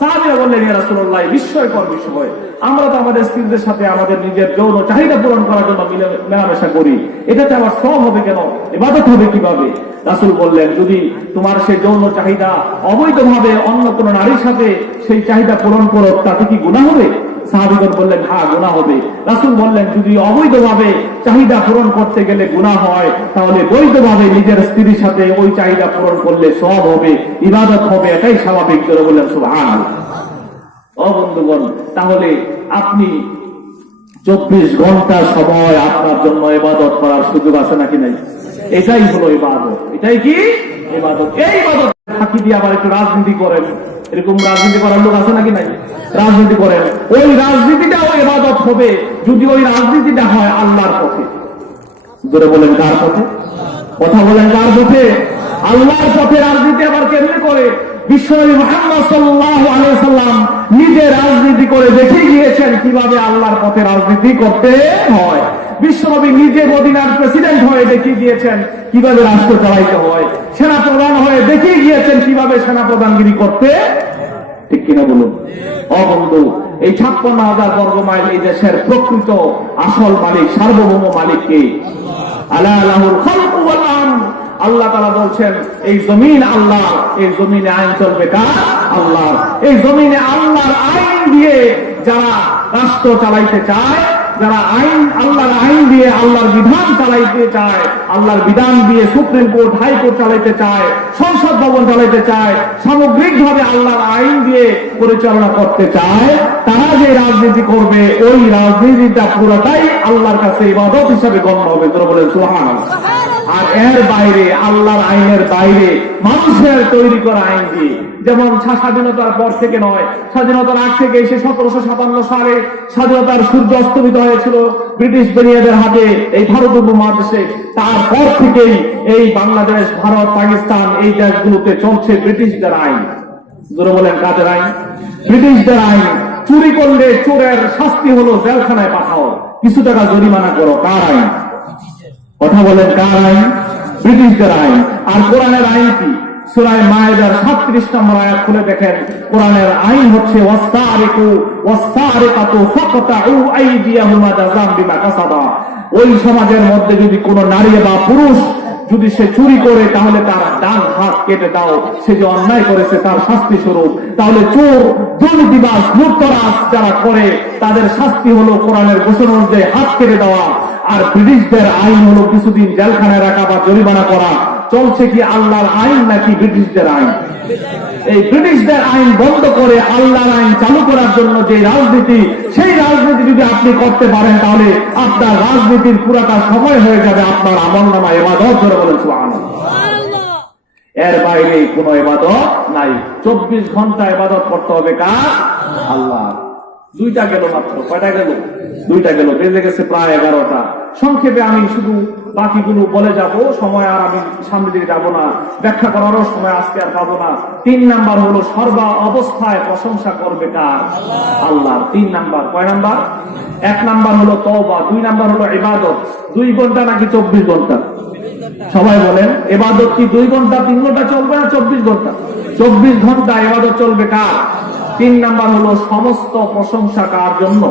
সাহাবীরা বললেন ইয়া রাসূলুল্লাহ, বিস্ময়কর বিষয়, আমরা তো আমাদের স্ত্রীদের সাথে আমাদের নিজের যৌন চাহিদা পূরণ করার জন্য মেলামেশা করি, এটাতে আবার সওয়াব হবে কেন, ইবাদত হবে কিভাবে? রাসূল বললেন যদি তোমার সেই যৌন চাহিদা অবৈধভাবে অন্য কোন নারীর সাথে সেই চাহিদা পূরণ করো, তাতে কি গুনাহ হবে? সাহাবীগণ বললেন হ্যাঁ গুনাহ হবে। রাসূল বললেন যদি অবৈধভাবে চাহিদা পূরণ করতে গেলে গুনাহ হয়, তাহলে বৈধভাবে নিজের স্ত্রীর সাথে ওই চাহিদা পূরণ করলে সওয়াব হবে, ইবাদত হবে, এটাই স্বাভাবিক। করে বললেন সুবহানাল্লাহ। বন্ধুগণ, তাহলে আপনি 24 ঘন্টা সময় আপনার জন্য ইবাদত করার সুযোগ আছে নাকি নাই? এটাই হলো ইবাদত। এটাই কি ইবাদত? এই ইবাদত ফাঁকি দিয়ে আবার একটু রাজনীতি করেন, এরকম রাজনীতি করার লোক আছে নাকি নাই? রাজনীতি করেন, ওই রাজনীতিটাও ইবাদত হবে যদি ওই রাজনীতিটা হয় আল্লাহর পথে। জোরে বলেন কার পথে? কথা বলেন কার পথে? আল্লাহর পথে। রাজনীতি আবার কেমনে করে? বিশ্বনবী মুহাম্মদ সাল্লাল্লাহু আলাইহি ওয়াসাল্লাম নিজে রাজনীতি করে দেখে গিয়েছেন কিভাবে আল্লাহর পথে রাজনীতি করতে হয়। বিশ্বনবী নিজে মদিনার প্রেসিডেন্ট হয়ে দেখিয়ে দিয়েছেন কিভাবে রাষ্ট্র চালাইতে হয়। সেনা প্রধান হয়ে দেখিয়ে গিয়েছেন কিভাবে সেনা প্রধানগিরি করতে, ঠিক কিনা বলুন? বন্ধু, এই 56,000 বর্গ মাইল এই দেশের প্রকৃত আসল মালিক, সার্বভৌম মালিক কে? আলা লাহুল খালকু ওয়াল আমর। আল্লাহ তাআলা বলছেন এই জমিন আল্লাহ, এই জমিনে আইন চলবে কার? আল্লাহ। এই জমিনে আল্লাহর আইন দিয়ে যারা রাষ্ট্র চালাইতে চায়, যারা আইন আল্লাহর আইন দিয়ে আল্লাহর বিধান চালাইতে চায়, আল্লাহর বিধান দিয়ে সুপ্রিম কোর্ট, হাইকোর্ট চালাইতে চায়, সংসদ ভবন চালাইতে চায়, সামগ্রিকভাবে আল্লাহর আইন দিয়ে পরিচালনা করতে চায়, তারা যে রাজনীতি করবে ওই রাজনীতিটা পুরোটাই আল্লাহর কাছে ইবাদত হিসাবে গণ্য হবে। তোরা বলেন সুবহানাল্লাহ। আর এর বাইরে, আল্লাহর আইনের বাইরে মানুষের তৈরি করা আইন দিয়ে, যেমন স্বাধীনতার পর থেকে নয়, স্বাধীনতার আগ থেকে এসে 1757 সালে স্বাধীনতার সূর্য অস্তমিত হয়েছিল ব্রিটিশ বেনিয়াদের হাতে এই ভারত উপমহাদেশে। তারপর থেকেই এই বাংলাদেশ, ভারত, পাকিস্তান এই দেশগুলোতে চলছে ব্রিটিশদের আইন। জোরে বলেন কাদের আইন? ব্রিটিশদের আইন। চুরি করলে চোরের শাস্তি হলো জেলখানায় পাঠাও, কিছু টাকা জরিমানা করো। কার আইন? কথা বলেন কার আইন? ব্রিটিশদের আইন। আর কোরআনের আইন কি? সূরা মায়েদার 37 নম্বর আয়াত খুলে দেখেন, কোরআনের আইন হচ্ছে ওয়াসসারিকু ওয়াসসারিকাতু ফাকতাউ আইদিয়াহুমা জাযাম বিমা কাসাবা। ওই সমাজের মধ্যে যদি কোনো নারী বা পুরুষ যদি সে চুরি করে, তাহলে তার ডান হাত কেটে দাও, সে যে অন্যায় করেছে তার শাস্তি স্বরূপ। তাহলে চোর, দুর্নীতিবাজ, লুটতরাজ যারা করে তাদের শাস্তি হলো কোরআনের ঘোষণা অনুযায়ী হাত কেটে দেওয়া। আর ব্রিটিশদের আইন হলো কিছুদিন জেলখানায় রাখা বা জরিমানা করা। চলছে কি আল্লাহর আইন নাকি ব্রিটিশদের আইন? এই ব্রিটিশদের আইন বন্ধ করে আল্লাহর আইন চালু করার জন্য যে রাজনীতি, সেই রাজনীতি যদি আপনি করতে পারেন, তাহলে আপনার রাজনীতির পুরাটা সময় হয়ে যাবে আপনার আমলনামা ইবাদত। ধরে বলেন সুবহানাল্লাহ। এর বাইরে কোনো ইবাদত নাই। 24 ঘন্টা ইবাদত করতে হবে কার? আল্লাহ। দুইটা গেল মাত্র। কয়টা গেল? দুইটা গেল। বেজে গেছে প্রায় 11টা। সংক্ষেপে আমি শুধু বাকিগুলো বলে যাব, সময় আর আমি সামনে দিকে যাব না, ব্যাখ্যা করারও সময় আজকে আর পাবো না। 3 নাম্বার হলো সর্বা অবস্থায় প্রশংসা করবে কার? আল্লাহ। 3 নাম্বার। কয় নাম্বার? 1 নাম্বার হলো তওবা, 2 নাম্বার হলো ইবাদত। 2 ঘন্টা নাকি 24 ঘন্টা? সবাই বলেন, ইবাদত কি 2 ঘন্টা 3 ঘন্টা চলবে না 24 ঘন্টা? 24 ঘন্টা ইবাদত চলবে কার? 3 নাম্বার হলো সমস্ত প্রশংসা কার জন্য?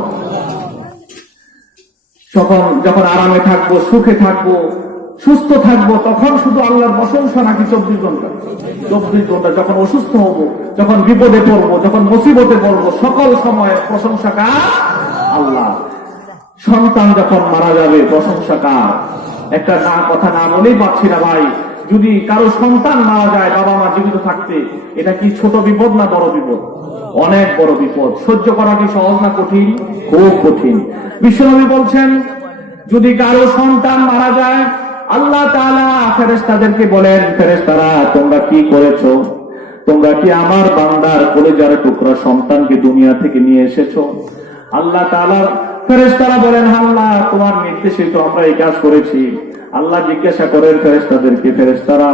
যখন আরামে থাকবো, সুখে থাকবো, সুস্থ থাকবো, তখন শুধু আল্লাহর প্রশংসা নাকি 24 ঘন্টা? 24 ঘন্টা। যখন অসুস্থ হবো, যখন বিপদে পড়বো, যখন মুসিবতে পড়বো, সকল সময় প্রশংসা কার? আল্লাহ। সন্তান যখন মারা যাবে, প্রশংসা কার? একটা কথা না বলেই পাচ্ছি না ভাই, যদি কারো সন্তান মারা যায় বাবা মা জীবিত থাকতে, এটা কি ছোট বিপদ না বড় বিপদ? অনেক বড় বিপদ। সহ্য করা কি সহজ না কঠিন? খুব কঠিন। বিশ্বনবী বলছেন, যদি কারো সন্তান মারা যায়, আল্লাহ তাআলা ফেরেশতাদেরকে বলেন, ফেরেশতারা তোমরা কি করেছো? তোমরা কি আমার বান্দার কলিজার টুকরা সন্তানকে দুনিয়া থেকে নিয়ে এসেছো? আল্লাহ তাআলা ফেরেশতারা বলেন, আল্লাহ তোমার নির্দেশে তো আমরা এই কাজ করেছি। আল্লাহ জিজ্ঞাসা করেন ফেরেশতাদেরকে, ফেরেশতারা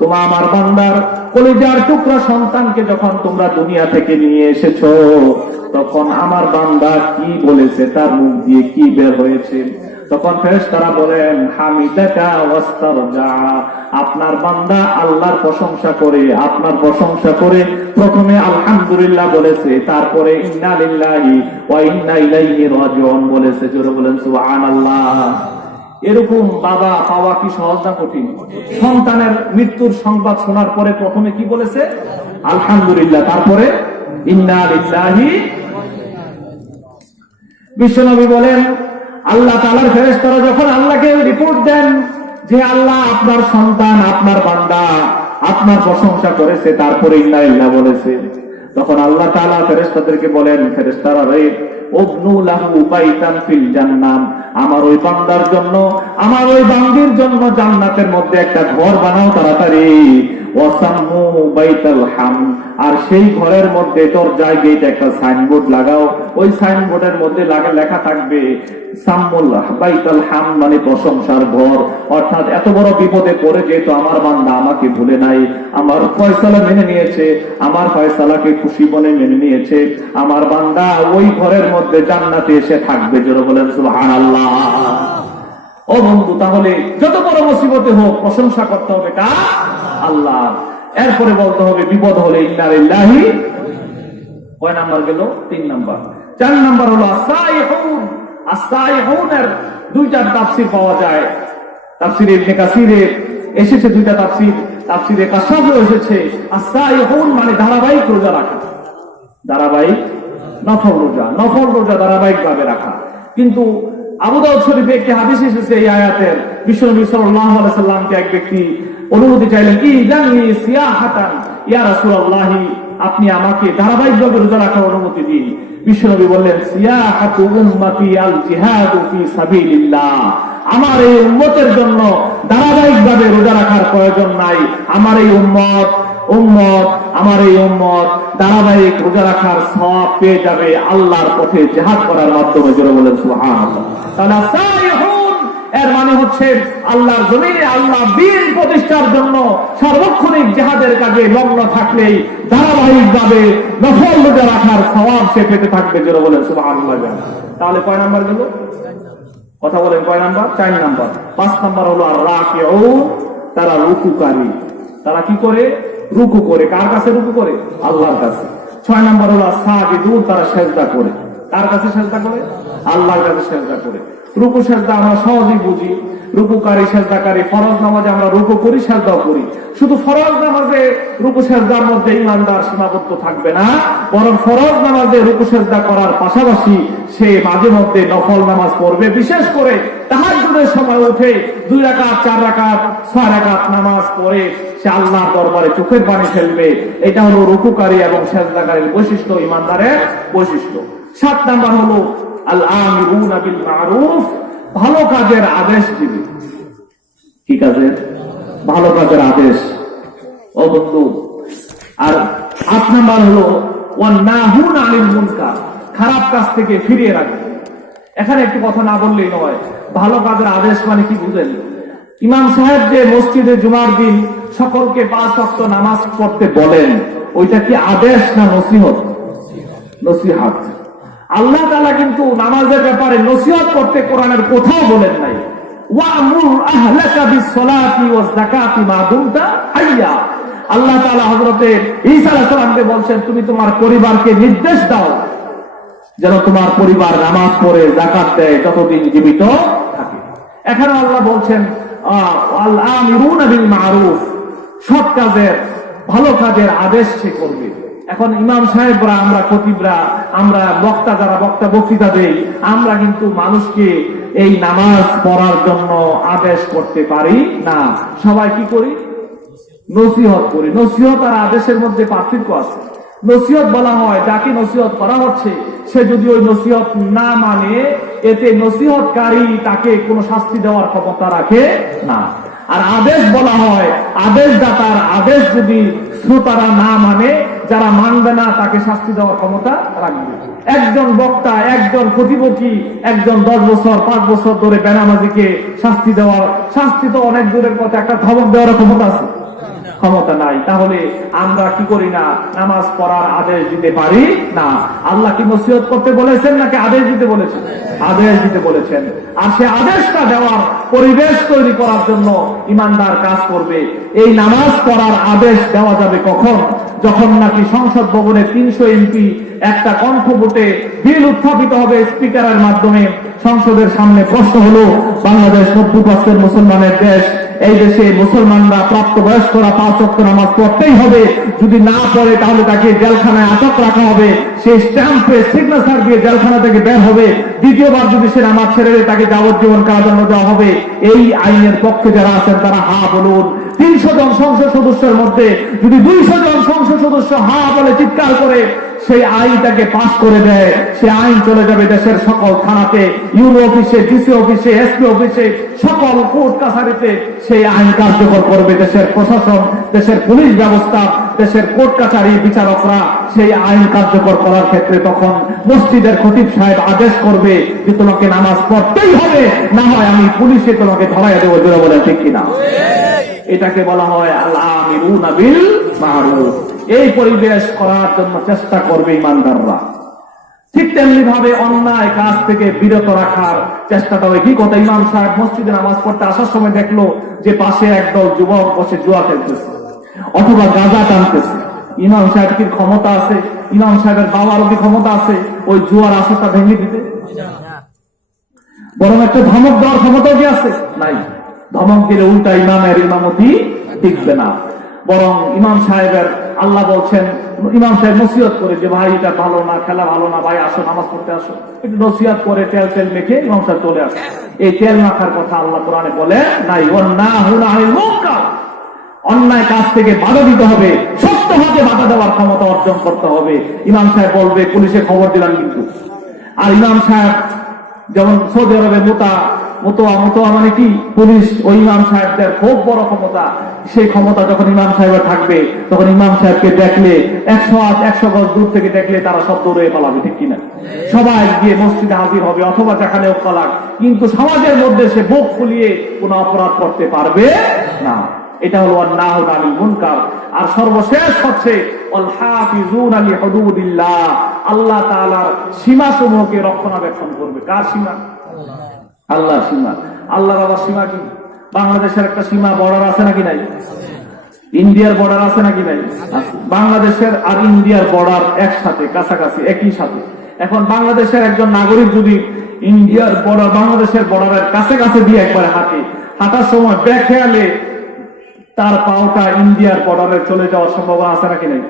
তোমরা আমার বান্দার কলিজার টুকরা সন্তানকে যখন তোমরা দুনিয়া থেকে নিয়ে এসেছো, তখন আমার বান্দা কি বলেছে, তার মুখ দিয়ে কি বের হয়েছে? তখন ফেরেশতারা বলেন, হামিদাকা ওয়াস্তারজা। আপনার বান্দা আল্লাহর প্রশংসা করে, আপনার প্রশংসা করে প্রথমে আলহামদুলিল্লাহ বলেছে, তারপরে ইন্না লিল্লাহি ওয়া ইন্না ইলাইহি রাজিউন বলেছে। জোরে বলেন সুবহানাল্লাহ। এরকম বাবা পাওয়া কি সহজ না কঠিন? সন্তানের মৃত্যুর সংবাদ শোনার পরে প্রথমে কি বলেছে? আলহামদুলিল্লাহ, তারপরে ইন্না লিল্লাহি। বিশ্বনবী বলেন, আল্লাহ তাআলার ফেরেশতারা যখন আল্লাহকে রিপোর্ট দেন যে আল্লাহ আপনার সন্তান, আপনার বান্দা আপনার প্রশংসা করেছে, তারপরে ইন্না লিল্লাহ বলেছে, তখন আল্লাহ তাআলা ফেরেশতাদেরকে বলেন, ফেরেশতারা রে উবনু লাহু বাইতান ফিল জান্নাহ, আমার ওই বান্দার জন্য, আমার ওই বান্দির জন্য জান্নাতের মধ্যে একটা ঘর বানাও তাড়াতাড়ি। ওয়াসাম্মু বাইতাল হাম, আর সেই ঘরের মধ্যে দরজায় গেট একটা সাইনবোর্ড লাগাও। ওই সাইনবোর্ডের মধ্যে লেখা থাকবে সাম্মুল বাইতাল হাম, মানে প্রশংসার ঘর। অর্থাৎ এত বড় বিপদে পড়ে যেহেতু আমার বান্দা আমাকে ভুলে নাই, আমার ফয়সালা মেনে নিয়েছে, আমার ফয়সালাকে খুশি বলে মেনে নিয়েছে, আমার বান্দা ওই ঘরের মধ্যে জান্নাতে এসে থাকবে। জোরে বলেন সুবহানাল্লাহ। ও বন্ধু, তাহলে যত বড় মুসিবতে হোক প্রশংসা করতে হবে কার? আল্লাহ। এরপরে বলতে হবে বিপদ হলে ইন্না লিল্লাহি। কয় নাম্বার গেল? 3 নাম্বার। 4 নাম্বার হলো আস-সাইহুন। আস-সাইহুনের 2টা তাফসীর পাওয়া যায়। তাফসীরে ইবনে কাসিরে এসেছে 2টা তাফসীর, তাফসীরে কাশাফে এসেছে আস-সাইহুন মানে ধারাবাহিক রোজা রাখা, ধারাবাহিক নফল রোজা, নফল রোজা ধারাবাহিক ভাবে রাখা। কিন্তু আবু দাউদ শরীফে একটি হাদিস এসেছে এই আয়াতের, বিশ্বনবী সাল্লাল্লাহু আলাইহি সাল্লামকে এক ব্যক্তি অনুমতি চাইলেন, ইজানি সিয়াহাতান ইয়া রাসূলুল্লাহ, আপনি আমাকে ধারাবাহিকভাবে রোজা রাখার অনুমতি দিন। বিশ্বনবী বললেন, সিয়াহাতু উম্মতি আল জিহাদু ফি সাবিলিল্লাহ, আমার এই উম্মতের জন্য ধারাবাহিকভাবে রোজা রাখার প্রয়োজন নাই। আমার এই উম্মত আমার এই উম্মত ধারাবাহিক রোজা রাখার সওয়াব পেয়ে যাবে আল্লাহর পথে জিহাদ করার মাধ্যমে। জোরে বলেন সুবহানাল্লাহ। তাহলে সাইহুন এর মানে হচ্ছে আল্লাহর জমিনে আল্লাহ দ্বীন প্রতিষ্ঠার জন্য সার্বক্ষণিক জিহাদের কাজে লগ্ন থাকলেই ধারাবাহিকভাবে নফল রোজা রাখার সওয়াব সে পেতে থাকবে। জোরে বলেন সুবহানাল্লাহ। তাহলে কয় নাম্বার গেল? কথা বলেন কয় নাম্বার? 4 নাম্বার। 5 নাম্বার হলো আর রাকিউন, তারা রুকুকারী। তারা কি করে? রুকু করে। কার কাছে রুকু করে? আল্লাহর কাছে। 6 নম্বর হলো সাজিদুন, তারা সেজদা করে। কার কাছে সেজদা করে? আল্লাহর কাছে সেজদা করে। রুকু সেজদা আমরা সহজেই বুঝি। রুকুকারী, সেজদাকারী। ফরজ নামাজে আমরা রুকু করি, সেজদাও করি। শুধু ফরজ নামাজে রুকু সেজদার মধ্যে ইমানদার সীমাবদ্ধ থাকবে না, বরং ফরজ নামাজে রুকু সেজদা করার পাশাপাশি সে মাঝে মধ্যে নফল নামাজ পড়বে। বিশেষ করে তাহাজ্জুদের সময় উঠে 2 রাকাত, 4 রাকাত, 6 রাকাত নামাজ পড়ে সে আল্লাহর দরবারে চোখের পানি ফেলবে। এটা হলো রুকুকারী এবং সেজদাকারীর বৈশিষ্ট্য, ইমানদারের বৈশিষ্ট্য। 7 নাম্বার হলো আল আমিরুনা বিল মারুফ, ভালো কাজের আদেশ দিবে। কি কাজের? ভালো কাজের আদেশ। ও বন্ধু, আর 8 নাম্বার হলো ওয়ান নাহুন আনিল মুনকার, খারাপ কাজ থেকে ফিরিয়ে রাখবে। এখানে একটু কথা না বললেই নয়। ভালো কাজের আদেশ মানে কি বুঝেন? ইমাম সাহেব যে মসজিদে জুমার দিন সকলকে 5 ওয়াক্ত নামাজ পড়তে বলেন, ওইটা কি আদেশ না নসিহত? নসিহত। আল্লাহ তাআলা কিন্তু নামাজের ব্যাপারে নসিহত করতে কোরআনের কোথাও বলেন নাই। ওয়া'মুর আহলাকা বিস-সালাতি ওয়াজ-যাকাতি মা দুমতা হাইয়া। আল্লাহ তাআলা হযরতে ঈসা আলাইহিস সালামকে বলছেন, তুমি তোমার পরিবারকে নির্দেশ দাও যেন তোমার পরিবার নামাজ পড়ে যাকাত দেয় যতদিন জীবিত থাকে। এখানে আল্লাহ বলছেন আল আমিরুনা বিল মারুফ, সৎ কাজের, ভালো কাজের আদেশ সে করবে। এখন ইমাম সাহেবরা, আমরা খতিবরা, আমরা বক্তা, যারা বক্তৃতা দেই, আমরা কিন্তু মানুষকে এই নামাজ পড়ার জন্য আদেশ করতে পারি না। সবাই কি করি? নসিহত করি। নসিহত আর আদেশের মধ্যে পার্থক্য আছে। নসিহত বলা হয় যাকে নসিহত করা হচ্ছে সে যদি ওই নসিহত না মানে, এতে নসিহতকারী তাকে কোনো শাস্তি দেওয়ার ক্ষমতা রাখে না। আর আদেশ বলা হয় আদেশদাতার আদেশ যদি শ্রোতারা না মানে, যারা মানবে না তাকে শাস্তি দেওয়ার ক্ষমতা রাখবে। একজন বক্তা, একজন প্রতিপক্ষী, একজন 10 বছর 5 বছর ধরে বেনামাজিকে শাস্তি দেওয়ার, শাস্তি তো অনেক দূরের কথা, একটা ধমক দেওয়ার ক্ষমতা আছে? ক্ষমতা নাই। তাহলে আমরা কি করি না? নামাজ পড়ার আদেশ দিতে পারি না। আল্লাহ কি নসিহত করতে বলেছেন নাকি আদেশ দিতে বলেছেন? আদেশ দিতে বলেছেন। আর সে আদেশটা দেওয়ার পরিবেশ তৈরি করার জন্য ইমানদার কাজ করবে। এই নামাজ পড়ার আদেশ দেওয়া যাবে কখন? যখন নাকি সংসদ ভবনে 300 এমপি একটা কণ্ঠ ভোটে বিল উত্থাপিত হবে স্পিকারের মাধ্যমে। সংসদের সামনে প্রশ্ন হলো, বাংলাদেশ 90% মুসলমানের দেশ, এই দেশে মুসলমানরা প্রাপ্তবয়স্করা 5 ওয়াক্ত নামাজ পড়তেই হবে, যদি না পড়ে তাহলে তাকে জেলখানায় আটক রাখা হবে, সে স্ট্যাম্পে সিগনেচার দিয়ে জেলখানা থেকে বের হবে, দ্বিতীয়বার যদি সে নামাজ ছেড়ে দেয় তাকে যাবজ্জীবন কারাদণ্ড দেওয়া হবে। এই আইনের পক্ষে যারা আছেন তারা হা বলুন। 300 জন সংসদ সদস্যের মধ্যে যদি 200 জন সংসদ সদস্য হা বলে চিৎকার করে সেই আইনটাকে পাস করে দেয়, সে আইন চলে যাবে দেশের সকল থানাতে, ইউরো অফিসে, ডিসি অফিসে, এসপি অফিসে, সকল কোর্ট কাছারিতে সেই আইন কার্যকর করবে দেশের প্রশাসন, দেশের পুলিশ ব্যবস্থা, দেশের কোর্ট কাছারি, বিচারকরা সেই আইন কার্যকর করার ক্ষেত্রে তখন মসজিদের খতিব সাহেব আদেশ করবে যে তোমাকে নামাজ পড়তেই হবে, না হয় আমি পুলিশে তোমাকে ধরাইয়া দেবো। জোরে বলেন ঠিক কিনা? এটাকে বলা হয় আল আমিরুনা বিল মারুফ। এই পরিবেশ করার জন্য চেষ্টা করবে ইমানদাররা। ঠিক তেমনি ভাবে অন্যায় কাজ থেকে বিরত রাখার চেষ্টাটা হয়। কি কথা? ইমাম সাহেব মসজিদে নামাজ পড়তে আসার সময় দেখলো যে পাশে একদল যুবক বসে জুয়া খেলতেছে অথবা গাঁজা টানতেছে। ইমাম সাহেব কি ক্ষমতা আছে? ইমাম সাহেবের বাবারও কি ক্ষমতা আছে ওই জুয়ার আসরটা ভেঙে দিতে? বরং একটা ধমক দেওয়ার ক্ষমতাও কি আছে? নাই। ধমক দিলে উল্টা ইমামের ইমামতি টিকবে না। বরং ইমাম সাহেবের, আল্লাহ বলছেন, ইমাম সাহেব নসিহত করে যে ভাই এটা ভালো না, খেলা ভালো না, ভাই আসো নামাজ পড়তে আসো, একটু নসিহত করে তেল মেখে ইমাম সাহেব চলে আসে। এই তেল মাখার কথা আল্লাহ কোরআনে বলে নাই। অন্যায় কাজ থেকে বাধা দিতে হবে, সত্য হাতে বাধা দেওয়ার ক্ষমতা অর্জন করতে হবে। ইমাম সাহেব বলবে পুলিশে খবর দিলাম কিন্তু। আর ইমাম সাহেব যেমন সৌদি আরবে মোতোয়া মানে কি? পুলিশ, ওই ইমাম সাহেবদের খুব বড় ক্ষমতা। সেই ক্ষমতা যখন ইমাম সাহেবের থাকবে তখন ইমাম সাহেবকে দেখলে 100 গজ দূর থেকে দেখলে তারা সব দৌড়ে পালাবে, ঠিক কিনা? সবাই গিয়ে মসজিদে হাজির হবে অথবা যেখানেও পালাক, কিন্তু সমাজের মধ্যে সে বুক ফুলিয়ে কোন অপরাধ করতে পারবে না। এটা হলো নাহু আনিল মুনকার। আর সর্বশেষ হচ্ছে ওয়াল হাফিজুনা লিহুদুদিল্লাহ, আল্লাহ তাআলার সীমাসমূহকে রক্ষণাবেক্ষণ করবে। কার সীমা? আল্লাহর সীমা। আল্লাহর আবার সীমা কি? বাংলাদেশের একটা সীমা বর্ডার আছে নাকি নাই? ইন্ডিয়ার বর্ডার আছে নাকি নাই? বাংলাদেশের আর ইন্ডিয়ার বর্ডার একসাথে, কাছাকাছি, একই সাথে। এখন বাংলাদেশের একজন নাগরিক যদি ইন্ডিয়ার বর্ডার, বাংলাদেশের বর্ডারের কাছে কাছে দিয়ে একবারে হাঁটার সময় বেখেয়ালে তার পাওটা ইন্ডিয়ার বর্ডারে চলে যাওয়ার সম্ভাবনা আছে নাকি নাই?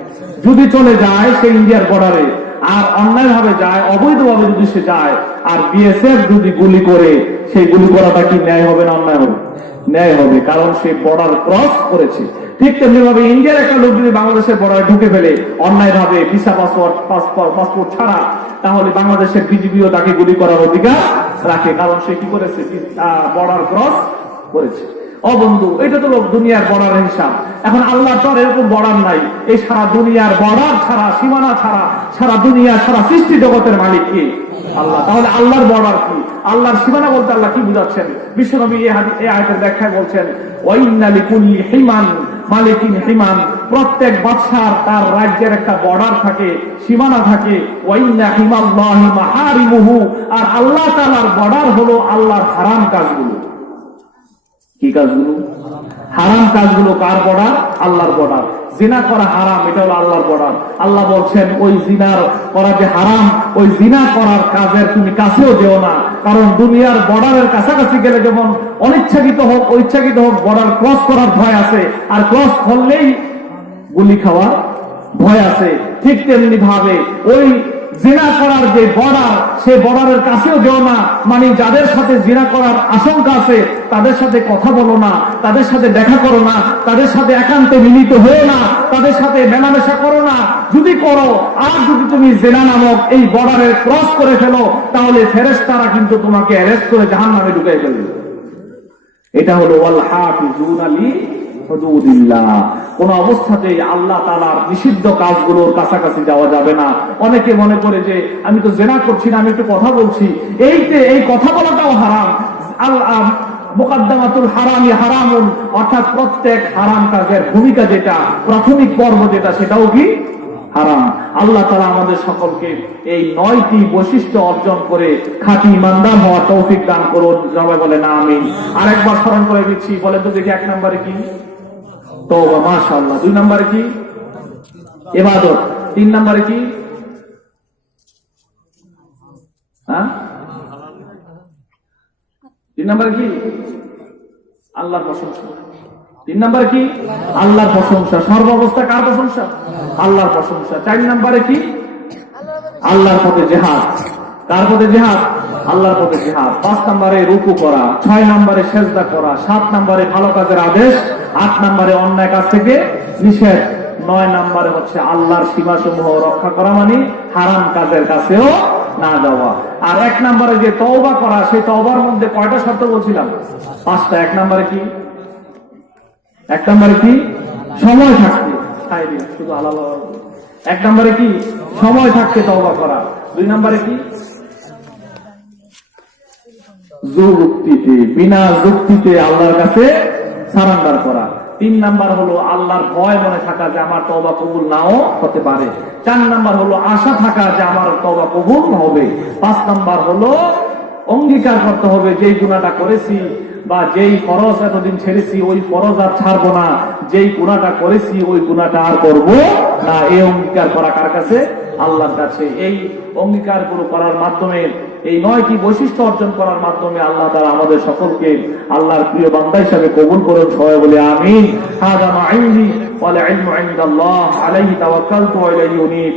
যদি চলে যায় সে ইন্ডিয়ার বর্ডারে, আর অন্যায় ভাবে যায়, অবৈধভাবে যদি সে যায়, আর বিএসএফ যদি গুলি করে, সেই গুলি করাটা কি ন্যায় হবে না অন্যায় হবে? ন্যায় হবে, কারণ সে বর্ডার ক্রস করেছে। ঠিক তেমনি ভাবে ইন্ডিয়ার একটা লোক যদি বাংলাদেশের বর্ডারে ঢুকে ফেলে অন্যায় ভাবে, ভিসা পাসপোর্ট ছাড়া, তাহলে বাংলাদেশের বিজিবিও তাকে গুলি করার অধিকার রাখে, কারণ সে কি করেছে? বর্ডার ক্রস করেছে। ও বন্ধু, এটা তো দুনিয়ার বর্ডারের হিসাব। এখন আল্লাহ তো এরকম বর্ডার নাই। এই সারা দুনিয়ার বর্ডার ছাড়া, সীমানা ছাড়া, সারা দুনিয়া, সারা সৃষ্টি জগতের মালিক কি? আল্লাহ। তাহলে আল্লাহর বর্ডার কি? আল্লাহর সীমানা বলতে আল্লাহ কি বুঝাচ্ছেন? বিশ্বনবী এই আয়াতের ব্যাখ্যায় বলছেন, ওয়াইন্না লিকুল্লি হিমান মালিকিন হিমান, প্রত্যেক বাদশার তার রাজ্যের একটা বর্ডার থাকে, সীমানা থাকে। ওয়াইন্না হিমাল্লাহি মাহারিমুহু, আর আল্লাহ তাআলার বর্ডার হলো আল্লাহর হারাম কাজগুলো। কি কাজগুলো? হারাম কাজগুলো। কার বর্ডার? আল্লাহর বর্ডার। জিনা করা হারাম, এটা হলো আল্লাহর বর্ডার। আল্লাহ বলছেন ওই জিনার করা যে হারাম, ওই জিনা করার কাজের তুমি কাছেও যেও না, কারণ দুনিয়ার বর্ডারের কাছাকাছি গেলে যেমন অনিচ্ছাকৃত হোক ইচ্ছাকৃত হোক বর্ডার ক্রস করার ভয় আছে, আর ক্রস করলেই গুলি খাওয়ার ভয় আছে। ঠিক তেমনি ভাবে ওই জিনা করার যে বর্ডার, সেই বর্ডারের কাছেও যেও না, মানে যাদের সাথে জিনা করার আশঙ্কা আছে তাদের সাথে কথা বলো না, তাদের সাথে দেখা করো না, তাদের সাথে একান্তে মিলিত হয়ে না, তাদের সাথে মেলামেশা করো না। যদি করো, আর যদি তুমি জিনা নামক এই বর্ডারে ক্রস করে ফেলো, তাহলে ফেরেশতারা কিন্তু তোমাকে অ্যারেস্ট করে জাহান্নামে ঢুকাই ফেলবে। এটা হলো ওয়াল হাফিজুনা লিহুদুদিল্লাহ। কোন অবস্থাতেই আল্লাহ তাআলার নিষিদ্ধ কাজগুলোর কাছাকাছি যাওয়া যাবে না। অনেকে মনে করে যে আমি তো জিনা করছি না, আমি একটু কথা বলছি, এই কথা বলাটাও হারাম। মুকাদ্দামাতুল হারামি হারামুন, অর্থাৎ প্রত্যেক হারাম কাজের ভূমিকা যেটা, প্রাথমিক পর্ব যেটা, সেটাও কি হারাম। আল্লাহ তাআলা আমাদের সকলকে এই 9টি বৈশিষ্ট্য অর্জন করে খাঁটি ইমানদার হওয়ার তৌফিক দান করুন। সবাই বলেন আমিন। আরেকবার স্মরণ করে দিচ্ছি, বলেন তো দেখি, 1 নম্বরে কি? তওবা, মাশাআল্লাহ। 2 নম্বরে কি? ইবাদত। 3 নম্বরে কি? হ্যাঁ, 3 নম্বরে কি? আল্লাহর প্রশংসা। 3 নম্বরে কি? আল্লাহর প্রশংসা। সর্বাবস্থা কার প্রশংসা? আল্লাহর প্রশংসা। 4 নম্বরে কি? আল্লাহর পথে জিহাদ। কার পথে জিহাদ? আল্লাহর পথে জিহাদ। 5 নম্বরে রুকু করা, 6 নম্বরে সেজদা করা, 7 নম্বরে ভালো কাজের আদেশ, 8 নম্বরে অন্যায় কাজ থেকে নিষেধ, 9 নম্বরে হচ্ছে আল্লাহর সীমাসমূহ রক্ষা করা, মানে হারাম কাজের কাছেও না যাওয়া। আর 1 নম্বরে যে তওবা করা, সেই তওবার মধ্যে কয়টা শর্ত বলছিলাম? 5টা। 1 নম্বরে কি? 1 নম্বরে কি? সময় থাকতে। শুধু আলাদা। 1 নম্বরে কি? সময় থাকতে তওবা করা। 2 নম্বরে কি? যুক্তিতে, বিনা যুক্তিতে আল্লাহর কাছে সারেন্ডার করা। 3 নাম্বার হলো আল্লাহর ভয় মনে থাকা যে আমার তওবা কবুল নাও হতে পারে। 4 নাম্বার হলো আশা থাকা যে আমার তওবা কবুল হবে। 5 নাম্বার হলো অঙ্গীকার করতে হবে যেই গুনাহটা করেছি বা যেই ফরজ এতদিন ছেড়েছি ওই ফরজ আর ছাড়বো না, যেই গুনাহটা করেছি ওই গুনাহটা আর করবো না। এই অঙ্গীকার করা কার কাছে? আল্লাহর কাছে। এই অঙ্গীকার গুলো করার মাধ্যমে, এই 9টি বৈশিষ্ট্য অর্জন করার মাধ্যমে আল্লাহ তাআলা আমাদের সকলকে আল্লাহর প্রিয় বান্দা হিসেবে কবুল করুন। সবাই বলে আমিন। হাযা মা ইনদি ওয়াল ইলমু ইনদাল্লাহ, আলাইহি তাওয়াক্কালতু ওয়া ইলাইহি উনীব।